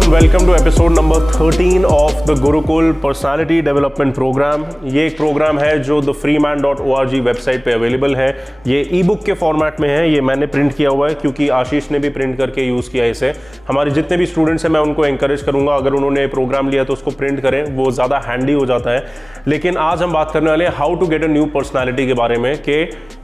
everyone, welcome to episode number 13 of the Gurukul Personality Development Program। ये एक programme है जो thefreeman.org वेबसाइट पे अवेलेबल है। ये ई बुक के फॉर्मेट में है। ये मैंने प्रिंट किया हुआ है क्योंकि आशीष ने भी प्रिंट करके यूज़ किया है इसे। हमारे जितने भी स्टूडेंट्स हैं मैं उनको एंकरेज करूँगा, अगर उन्होंने प्रोग्राम लिया तो उसको प्रिंट करें, वो ज़्यादा हैंडी हो जाता है। लेकिन आज हम बात करने वाले हैं how to get a new personality के बारे में, कि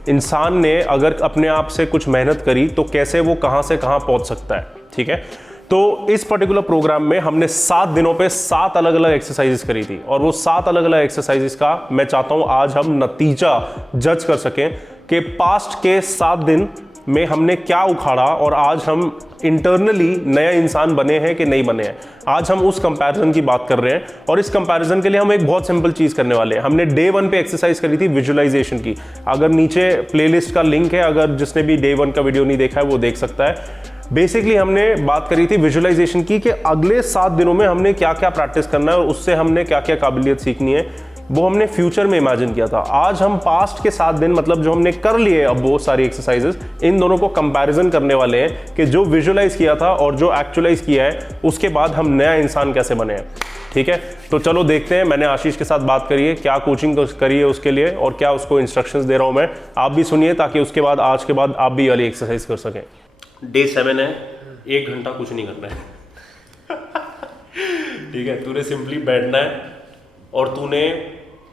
इंसान ने अगर अपने आप से कुछ मेहनत करी तो कैसे वो कहाँ से कहाँ पहुँच सकता है। ठीक है, तो इस पर्टिकुलर प्रोग्राम में हमने 7 दिनों पे 7 अलग अलग एक्सरसाइजेस करी थी, और वो 7 अलग अलग एक्सरसाइजेस का मैं चाहता हूं आज हम नतीजा जज कर सकें कि पास्ट के 7 दिन में हमने क्या उखाड़ा और आज हम इंटरनली नया इंसान बने हैं कि नहीं बने हैं। आज हम उस कंपैरिजन की बात कर रहे हैं, और इस कंपैरिजन के लिए हम एक बहुत सिंपल चीज करने वाले हैं। हमने डे 1 पे एक्सरसाइज करी थी विजुअलाइजेशन की। अगर नीचे प्लेलिस्ट का लिंक है, अगर जिसने भी डे 1 का वीडियो नहीं देखा है वो देख सकता है। बेसिकली हमने बात करी थी विजुअलाइजेशन की, कि अगले 7 दिनों में हमने क्या क्या प्रैक्टिस करना है और उससे हमने क्या क्या काबिलियत सीखनी है, वो हमने फ्यूचर में इमेजिन किया था। आज हम पास्ट के 7 दिन, मतलब जो हमने कर लिए अब वो सारी एक्सरसाइजेस, इन दोनों को कंपैरिजन करने वाले हैं कि जो विजुअलाइज किया था और जो एक्चुअलाइज किया है उसके बाद हम नया इंसान कैसे बने हैं। ठीक है, तो चलो देखते हैं। मैंने आशीष के साथ बात करी है, क्या कोचिंग करी है उसके लिए और क्या उसको इंस्ट्रक्शंस दे रहा हूं मैं। आप भी सुनिए ताकि उसके बाद आज के बाद आप भी ये वाली एक्सरसाइज कर सकें। डे 7 है, 1 घंटा कुछ नहीं करना है। ठीक है, तूने सिंपली बैठना है और तूने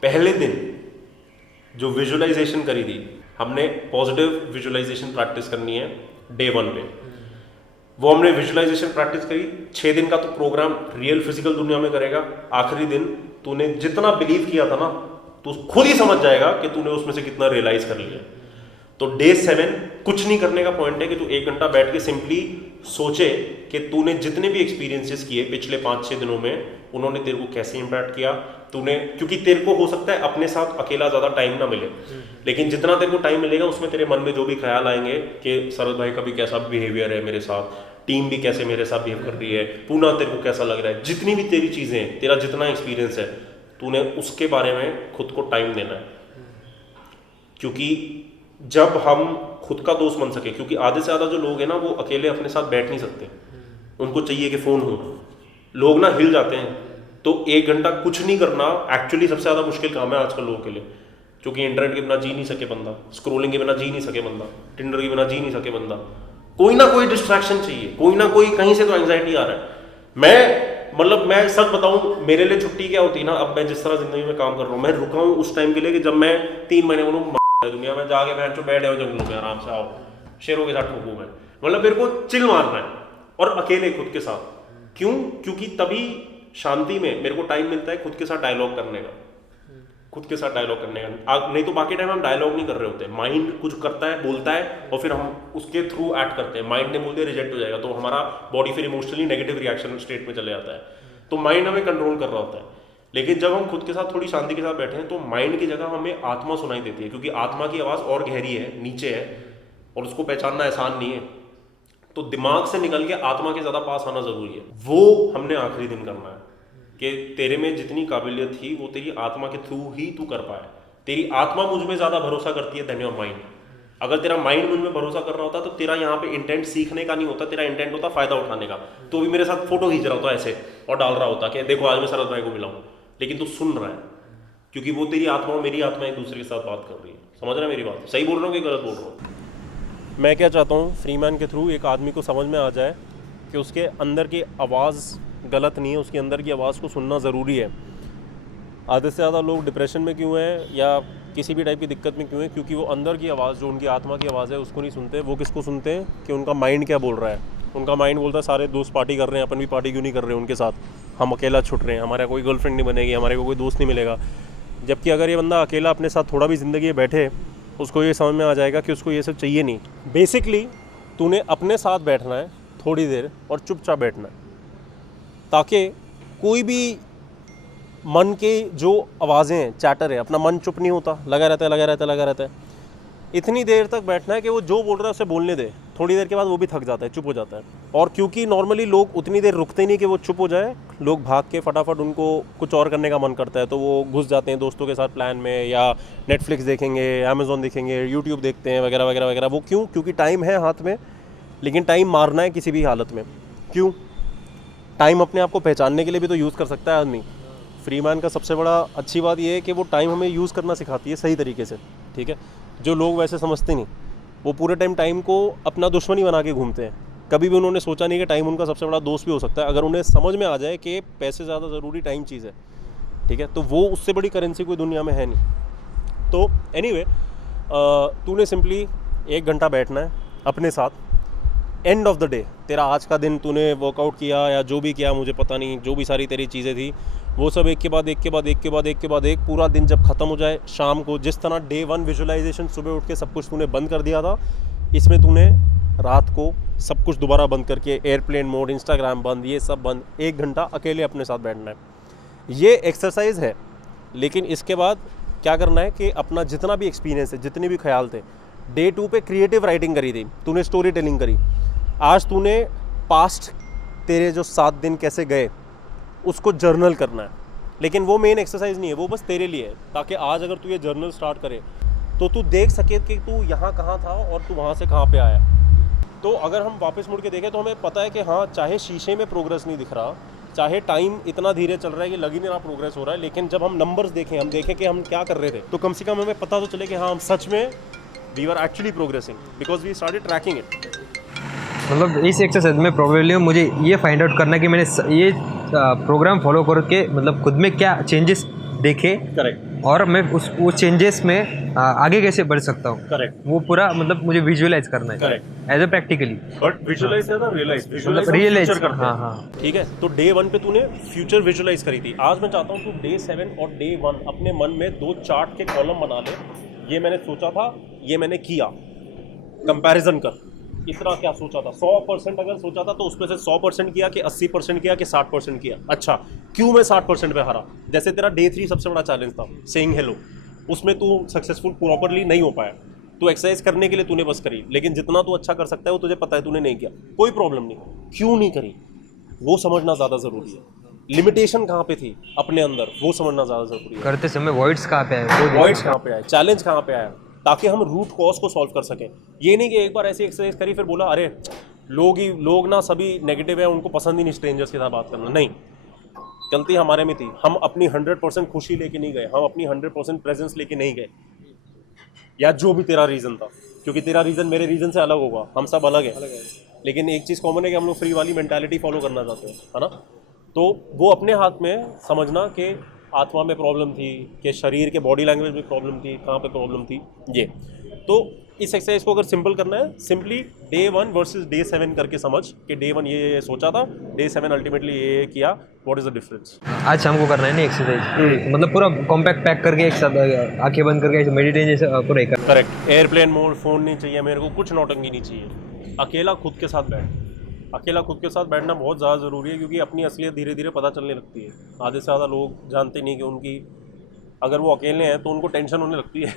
पहले दिन जो विजुअलाइजेशन करी थी, हमने पॉजिटिव विजुअलाइजेशन प्रैक्टिस करनी है डे 1 पे। वो हमने विजुअलाइजेशन प्रैक्टिस करी। 6 दिन का तो प्रोग्राम रियल फिजिकल दुनिया में करेगा। आखिरी दिन तूने जितना बिलीव किया था ना, तू खुद ही समझ जाएगा कि तूने उसमें से कितना रियलाइज कर लिया। तो डे 7 कुछ नहीं करने का पॉइंट है कि तू 1 घंटा बैठ के सिंपली सोचे कि तूने जितने भी एक्सपीरियंसेस किए पिछले 5-6 दिनों में, उन्होंने तेरे को कैसे इंपैक्ट किया। तूने, क्योंकि तेरे को हो सकता है अपने साथ अकेला ज़्यादा टाइम ना मिले, लेकिन जितना तेरे को टाइम मिलेगा उसमें तेरे मन में जो भी ख्याल आएंगे कि शरद भाई का भी कैसा बिहेवियर है मेरे साथ, टीम भी कैसे मेरे साथ बिहेव कर रही है, पूना तेरे को कैसा लग रहा है, जितनी भी तेरी चीज़ें हैं, तेरा जितना एक्सपीरियंस है, तूने उसके बारे में खुद को टाइम देना है। क्योंकि जब हम खुद का दोस्त बन सके, क्योंकि आधे से ज़्यादा जो लोग हैं ना वो अकेले अपने साथ बैठ नहीं सकते, उनको चाहिए कि फ़ोन हो। लोग ना हिल जाते हैं। तो 1 घंटा कुछ नहीं करना एक्चुअली सबसे ज़्यादा मुश्किल काम है आजकल लोगों के लिए, क्योंकि इंटरनेट के बिना जी नहीं सके बंदा, स्क्रोलिंग के बिना जी नहीं सके बंदा, टिंडर के बिना जी नहीं सके बंदा। कोई ना कोई डिस्ट्रैक्शन चाहिए, कोई ना कोई कहीं से तो एंग्जाइटी आ रहा है। मैं सच बताऊं, मेरे लिए छुट्टी क्या होती है ना, अब मैं जिस तरह जिंदगी में काम कर रहा हूँ, मैं रुका हूँ उस टाइम के लिए कि जब मैं 3 महीने बोलूँ दुनिया में जाके बैठ बैठे हो जंगलों में, आराम से आओ शेरों के साथ ठोकू मैं। मेरे को चिल मारना है, और अकेले खुद के साथ। क्यों? क्योंकि तभी शांति में मेरे को टाइम मिलता है खुद के साथ डायलॉग करने का, खुद के साथ डायलॉग करने का। नहीं तो बाकी टाइम हम डायलॉग नहीं कर रहे होते। माइंड कुछ करता है, बोलता है, और फिर हम उसके थ्रू एक्ट करते हैं। माइंड ने बोल दिया रिजेक्ट हो जाएगा, तो हमारा बॉडी फिर इमोशनली नेगेटिव रिएक्शन स्टेट में चले जाता है। तो माइंड हमें कंट्रोल कर रहा होता है। लेकिन जब हम खुद के साथ थोड़ी शांति के साथ बैठे हैं तो माइंड की जगह हमें आत्मा सुनाई देती है, क्योंकि आत्मा की आवाज़ और गहरी है, नीचे है, और उसको पहचानना आसान नहीं है। तो दिमाग से निकल के आत्मा के ज़्यादा पास आना ज़रूरी है। वो हमने आखिरी दिन करना है कि तेरे में जितनी काबिलियत थी वो तेरी आत्मा के थ्रू ही तू कर पाए। तेरी आत्मा मुझ में ज़्यादा भरोसा करती है देन योर माइंड। अगर तेरा माइंड मुझ में भरोसा कर रहा होता तो तेरा यहाँ पे इंटेंट सीखने का नहीं होता, तेरा इंटेंट होता फ़ायदा उठाने का। तो भी मेरे साथ फोटो खींच रहा होता ऐसे और डाल रहा होता कि देखो आज मैं शरद भाई को मिला हूँ, लेकिन तू सुन रहा है क्योंकि वो तेरी आत्मा और मेरी आत्मा एक दूसरे के साथ बात कर रही है। समझ रहा है मेरी बात? सही बोल रहा हूँ कि गलत बोल रहा हूँ? मैं क्या चाहता हूँ, फ्रीमैन के थ्रू एक आदमी को समझ में आ जाए कि उसके अंदर की आवाज़ गलत नहीं है, उसके अंदर की आवाज़ को सुनना ज़रूरी है। आधे से ज़्यादा लोग डिप्रेशन में क्यों हैं या किसी भी टाइप की दिक्कत में क्यों है? क्योंकि वो अंदर की आवाज़, जो उनकी आत्मा की आवाज़ है, उसको नहीं सुनते। वो किसको सुनते हैं कि उनका माइंड क्या बोल रहा है। उनका माइंड बोलता है सारे दोस्त पार्टी कर रहे हैं, अपन भी पार्टी क्यों नहीं कर रहे हैं उनके साथ, हम अकेला छुट रहे हैं, हमारा कोई गर्लफ्रेंड नहीं बनेगी, हमारे को कोई दोस्त नहीं मिलेगा। जबकि अगर ये बंदा अकेला अपने साथ थोड़ा भी ज़िंदगी में बैठे, उसको ये समझ में आ जाएगा कि उसको ये सब चाहिए नहीं। बेसिकली तूने अपने साथ बैठना है थोड़ी देर और चुपचाप बैठना है, ताकि कोई भी मन के जो आवाज़ें हैं, चैटर है, अपना मन चुप नहीं होता, लगा रहता है। इतनी देर तक बैठना है कि वो जो बोल रहा है उसे बोलने दे। थोड़ी देर के बाद वो भी थक जाता है, चुप हो जाता है। और क्योंकि नॉर्मली लोग उतनी देर रुकते नहीं कि वो चुप हो जाए, लोग भाग के फटाफट उनको कुछ और करने का मन करता है, तो वो घुस जाते हैं दोस्तों के साथ प्लान में, या नेटफ्लिक्स देखेंगे, अमेज़ॉन देखेंगे, यूट्यूब देखते हैं, वगैरह वगैरह वगैरह। वो क्यों? क्योंकि टाइम है हाथ में, लेकिन टाइम मारना है किसी भी हालत में। क्यों? टाइम अपने आप को पहचानने के लिए भी तो यूज़ कर सकता है आदमी। फ्रीमैन का सबसे बड़ा अच्छी बात ये है कि वो टाइम हमें यूज़ करना सिखाती है सही तरीके से, ठीक है। जो लोग वैसे समझते नहीं, वो पूरे टाइम को अपना दुश्मन ही बना के घूमते हैं। कभी भी उन्होंने सोचा नहीं कि टाइम उनका सबसे बड़ा दोस्त भी हो सकता है, अगर उन्हें समझ में आ जाए कि पैसे ज़्यादा ज़रूरी टाइम चीज़ है, ठीक है, तो वो उससे बड़ी करेंसी कोई दुनिया में है नहीं। तो एनीवे, तूने सिंपली 1 घंटा बैठना है अपने साथ। एंड ऑफ द डे, तेरा आज का दिन तूने वर्कआउट किया या जो भी किया, मुझे पता नहीं, जो भी सारी तेरी चीज़ें थी, वो सब एक के बाद एक पूरा दिन जब ख़त्म हो जाए, शाम को जिस तरह डे 1 विजुअलाइजेशन सुबह उठ के सब कुछ तूने बंद कर दिया था, इसमें तूने रात को सब कुछ दोबारा बंद करके एयरप्लेन मोड, इंस्टाग्राम बंद, ये सब बंद, 1 घंटा अकेले अपने साथ बैठना है। ये एक्सरसाइज है, लेकिन इसके बाद क्या करना है कि अपना जितना भी एक्सपीरियंस है, जितने भी ख्याल थे, डे 2 पे क्रिएटिव राइटिंग करी थी तूने, स्टोरी टेलिंग करी, आज तूने पास्ट तेरे जो 7 दिन कैसे गए उसको जर्नल करना है। लेकिन वो मेन एक्सरसाइज नहीं है, वो बस तेरे लिए है, ताकि आज अगर तू ये जर्नल स्टार्ट करे तो तू देख सके कि तू यहाँ कहाँ था और तू वहाँ से कहाँ पे आया। तो अगर हम वापस मुड़ के देखें तो हमें पता है कि हाँ, चाहे शीशे में प्रोग्रेस नहीं दिख रहा, चाहे टाइम इतना धीरे चल रहा है कि लग ही नहीं रहा प्रोग्रेस हो रहा है, लेकिन जब हम नंबर्स देखें, हम देखें कि हम क्या कर रहे थे, तो कम से कम हमें पता तो चले कि हाँ, हम सच में we are actually progressing because we started tracking it. मतलब इस एक्सरसाइज में प्रोबेबली मुझे ये फाइंड आउट करना कि मैंने ये प्रोग्राम फॉलो करके मतलब खुद में क्या चेंजेस देखे, करेक्ट, और मैं वो चेंजेस में आगे कैसे बढ़ सकता हूँ, करेक्ट, वो पूरा मतलब मुझे विजुअलाइज करना है, correct, as a practically. But visualise है ना, रियलाइज करते हैं। हाँ हाँ, ठीक है। तो डे 1 पे तूने फ्यूचर विजुअलाइज करी थी, आज मैं चाहता हूँ तू डे 7 और डे 1 अपने मन में 2 चार्ट के कॉलम बना ले। ये मैंने सोचा था, ये मैंने किया, कंपैरिजन कर, इतना क्या सोचा था, 100% अगर सोचा था तो उसमें से 100% किया कि 80% किया कि 60% किया। अच्छा, क्यों मैं 60% पे हारा? जैसे तेरा डे 3 सबसे बड़ा चैलेंज था, सेइंग हेलो, उसमें तू सक्सेसफुल प्रॉपरली नहीं हो पाया, तो एक्सरसाइज करने के लिए तूने बस करी, लेकिन जितना तू अच्छा कर सकता है वो तुझे पता है तूने नहीं किया, कोई प्रॉब्लम नहीं, क्यों नहीं करी वो समझना ज़्यादा ज़रूरी है। लिमिटेशन कहाँ पे थी अपने अंदर, वो समझना ज़्यादा ज़रूरी है। करते समय वॉइड्स कहाँ पे आए, वॉइड्स कहाँ पे आए, चैलेंज कहाँ पे आया, ताकि हम रूट कॉज को सॉल्व कर सकें। ये नहीं कि एक बार ऐसी एक्सरसाइज करी फिर बोला अरे लोग ना सभी नेगेटिव है, उनको पसंद ही नहीं स्ट्रेंजर्स के साथ बात करना। नहीं, गलती हमारे में थी, हम अपनी 100% खुशी लेके नहीं गए, हम अपनी 100% प्रेजेंस लेके नहीं गए, या जो भी तेरा रीज़न था, क्योंकि तेरा रीज़न मेरे रीज़न से अलग होगा, हम सब अलग है, लेकिन एक चीज़ कॉमन है कि हम लोग फ्री वाली मेंटालिटी फॉलो करना चाहते हैं, है ना। तो वो अपने हाथ में समझना कि आत्मा में प्रॉब्लम थी, कि शरीर के बॉडी लैंग्वेज में प्रॉब्लम थी, कहाँ पे प्रॉब्लम थी, ये। तो इस एक्सरसाइज को अगर सिंपल करना है, सिंपली डे 1 वर्सेस डे 7 करके समझ कि डे 1 ये सोचा था, डे 7 अल्टीमेटली ये किया, व्हाट इज द डिफरेंस। आज हमको करना है ना एक्सरसाइज, मतलब पूरा कॉम्पैक्ट पैक करके एक साथ आंखें बंद करके मेडिटेशन जैसे पूरा एक। करेक्ट, एयरप्लेन मोड, फ़ोन नहीं चाहिए मेरे को, कुछ नौटंकी नहीं चाहिए, अकेला खुद के साथ बैठ। अकेला खुद के साथ बैठना बहुत ज़्यादा ज़रूरी है, क्योंकि अपनी असलियत धीरे धीरे पता चलने लगती है। आधे से ज़्यादा लोग जानते नहीं कि उनकी, अगर वो अकेले हैं तो उनको टेंशन होने लगती है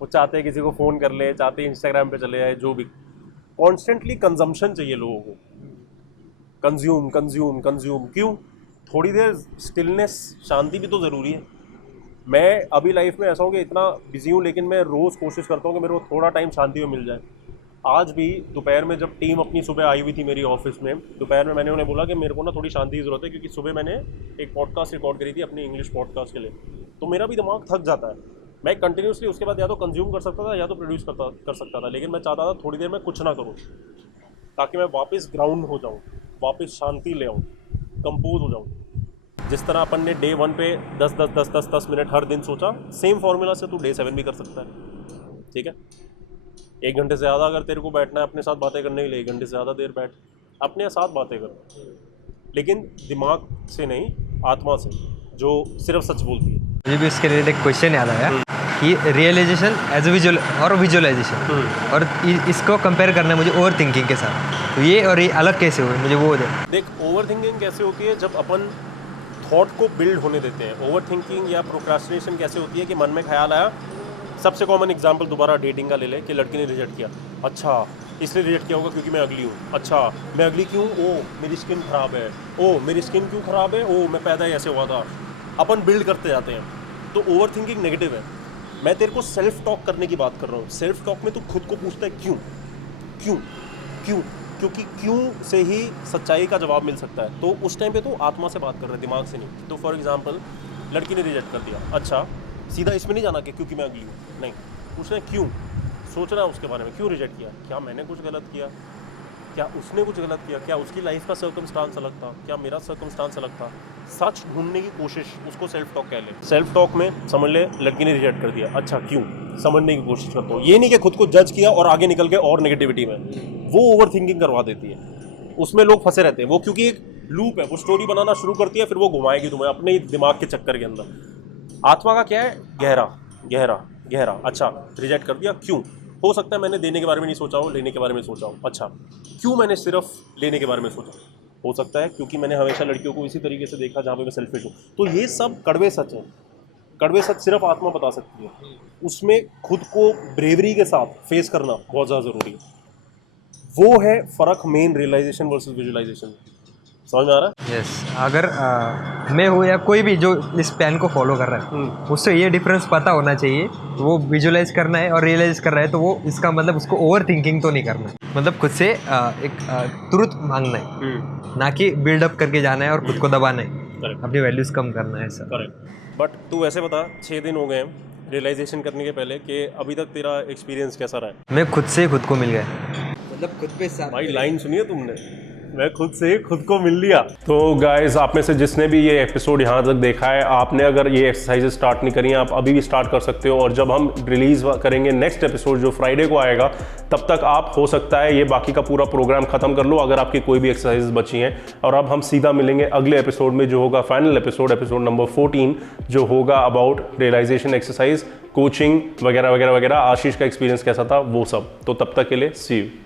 वो चाहते हैं किसी को फ़ोन कर ले, चाहते हैं इंस्टाग्राम पे चले जाए, जो भी। कॉन्स्टेंटली कंजम्पशन चाहिए लोगों को, कंज्यूम कंज्यूम कंज्यूम। क्यों? थोड़ी देर स्टिलनेस, शांति भी तो ज़रूरी है। मैं अभी लाइफ में ऐसा हूँ कि इतना बिजी हूँ, लेकिन मैं रोज़ कोशिश करता हूँ कि मेरे को थोड़ा टाइम शांति में मिल जाए। आज भी दोपहर में जब टीम अपनी सुबह आई हुई थी मेरी ऑफिस में, दोपहर में मैंने उन्हें बोला कि मेरे को ना थोड़ी शांति की ज़रूरत है, क्योंकि सुबह मैंने एक पॉडकास्ट रिकॉर्ड करी थी अपनी इंग्लिश पॉडकास्ट के लिए, तो मेरा भी दिमाग थक जाता है। मैं कंटिन्यूसली उसके बाद या तो कंज्यूम कर सकता था या तो प्रोड्यूस कर सकता था, लेकिन मैं चाहता था थोड़ी देर में कुछ ना करूँ, ताकि मैं वापस ग्राउंड हो जाऊँ, वापस शांति ले आऊँ, कंपोज हो जाऊँ। जिस तरह अपन ने डे 1 पे 10 मिनट हर दिन सोचा, सेम फार्मूला से तू डे 7 भी कर सकता है। ठीक है, 1 घंटे से ज़्यादा अगर तेरे को बैठना है अपने साथ बातें करने के लिए, 1 घंटे से ज़्यादा देर बैठ, अपने साथ बातें कर, लेकिन दिमाग से नहीं, आत्मा से, जो सिर्फ सच बोलती है। मुझे भी इसके रिलेटेड एक क्वेश्चन याद आया कि रियलाइजेशन एज ए विजुअल और विजुअलाइजेशन, और इसको कंपेयर करना है मुझे ओवर थिंकिंग के साथ, तो ये और ये अलग कैसे हुए, मुझे वो देख। ओवर थिंकिंग कैसे होती है? जब अपन थॉट को बिल्ड होने देते हैं। ओवर थिंकिंग या प्रोक्रास्टिनेशन कैसे होती है कि मन में ख्याल आया, सबसे कॉमन एग्जांपल दोबारा डेटिंग का ले ले कि लड़की ने रिजेक्ट किया, अच्छा इसलिए रिजेक्ट किया होगा क्योंकि मैं अगली हूँ, अच्छा मैं अगली क्यों, ओ मेरी स्किन ख़राब है, ओ मेरी स्किन क्यों ख़राब है, ओ मैं पैदा ही ऐसे हुआ था। अपन बिल्ड करते जाते हैं, तो ओवर थिंकिंग नेगेटिव है। मैं तेरे को सेल्फ टॉक करने की बात कर रहा हूँ। सेल्फ टॉक में तू खुद को पूछता है क्यों क्यों क्यों क्योंकि क्यों से ही सच्चाई का जवाब मिल सकता है। तो उस टाइम पे तो आत्मा से बात कर रहे, दिमाग से नहीं। तो फॉर एग्जांपल लड़की ने रिजेक्ट कर दिया, अच्छा सीधा इसमें नहीं जाना कि क्योंकि मैं अगली हूँ, नहीं, उसने क्यों सोचना है उसके बारे में, क्यों रिजेक्ट किया, क्या मैंने कुछ गलत किया, क्या उसने कुछ गलत किया, क्या उसकी लाइफ का सर्कमस्टांस अलग था, क्या मेरा सर्कमस्टांस अलग था। सच ढूंढने की कोशिश, उसको सेल्फ टॉक कह ले। सेल्फ टॉक में समझ ले लड़की ने रिजेक्ट कर दिया, अच्छा क्यों, समझने की कोशिश करता हूँ। ये नहीं कि खुद को जज किया और आगे निकल गए और नेगेटिविटी में, वो ओवर थिंकिंग करवा देती है। उसमें लोग फंसे रहते हैं, वो क्योंकि एक लूप है, वो स्टोरी बनाना शुरू करती है, फिर वो घुमाएगी तुम्हें अपने ही दिमाग के चक्कर के अंदर। आत्मा का क्या है, गहरा गहरा गहरा। अच्छा रिजेक्ट कर दिया, क्यों, हो सकता है मैंने देने के बारे में नहीं सोचा हो, लेने के बारे में सोचा हो। अच्छा क्यों मैंने सिर्फ लेने के बारे में सोचा, हो सकता है क्योंकि मैंने हमेशा लड़कियों को इसी तरीके से देखा जहाँ पे मैं सेल्फिश हूँ। तो ये सब कड़वे सच हैं, कड़वे सच सिर्फ आत्मा बता सकती है। उसमें खुद को ब्रेवरी के साथ फेस करना बहुत ज़्यादा ज़रूरी है। वो है फ़र्क मेन रियलाइजेशन वर्सेस विजुअलाइजेशन। समझ में आ रहा है? यस अगर मैं हूँ या कोई भी जो इस प्लान को फॉलो कर रहा है उससे ये डिफरेंस पता होना चाहिए। वो विजुअलाइज करना है और रियलाइज कर रहा है तो वो इसका मतलब उसको ओवर थिंकिंग तो नहीं करना है, मतलब खुद से एक तुरंत मांगना है, ना कि बिल्डअप करके जाना है और खुद को दबाना है, अपनी वैल्यूज़ कम करना है सर। करेक्ट। बट तू वैसे बता, 6 दिन हो गए रियलाइजेशन करने के पहले, कि अभी तक तेरा एक्सपीरियंस कैसा रहा है? मैं खुद से खुद को मिल गया, मतलब खुद पे साथ। भाई लाइन सुनिए तुमने, मैं खुद से खुद को मिल लिया। तो गाइस आप में से जिसने भी ये एपिसोड यहाँ तक देखा है, आपने अगर ये एक्सरसाइजेस स्टार्ट नहीं करी हैं, आप अभी भी स्टार्ट कर सकते हो। और जब हम रिलीज करेंगे नेक्स्ट एपिसोड जो फ्राइडे को आएगा, तब तक आप हो सकता है ये बाकी का पूरा प्रोग्राम खत्म कर लो अगर आपकी कोई भी एक्सरसाइजेस बची हैं। और अब हम सीधा मिलेंगे अगले एपिसोड में, जो होगा फाइनल एपिसोड नंबर 14, जो होगा अबाउट रियलाइजेशन एक्सरसाइज, कोचिंग वगैरह वगैरह वगैरह। आशीष का एक्सपीरियंस कैसा था वो सब। तो तब तक के लिए सी यू।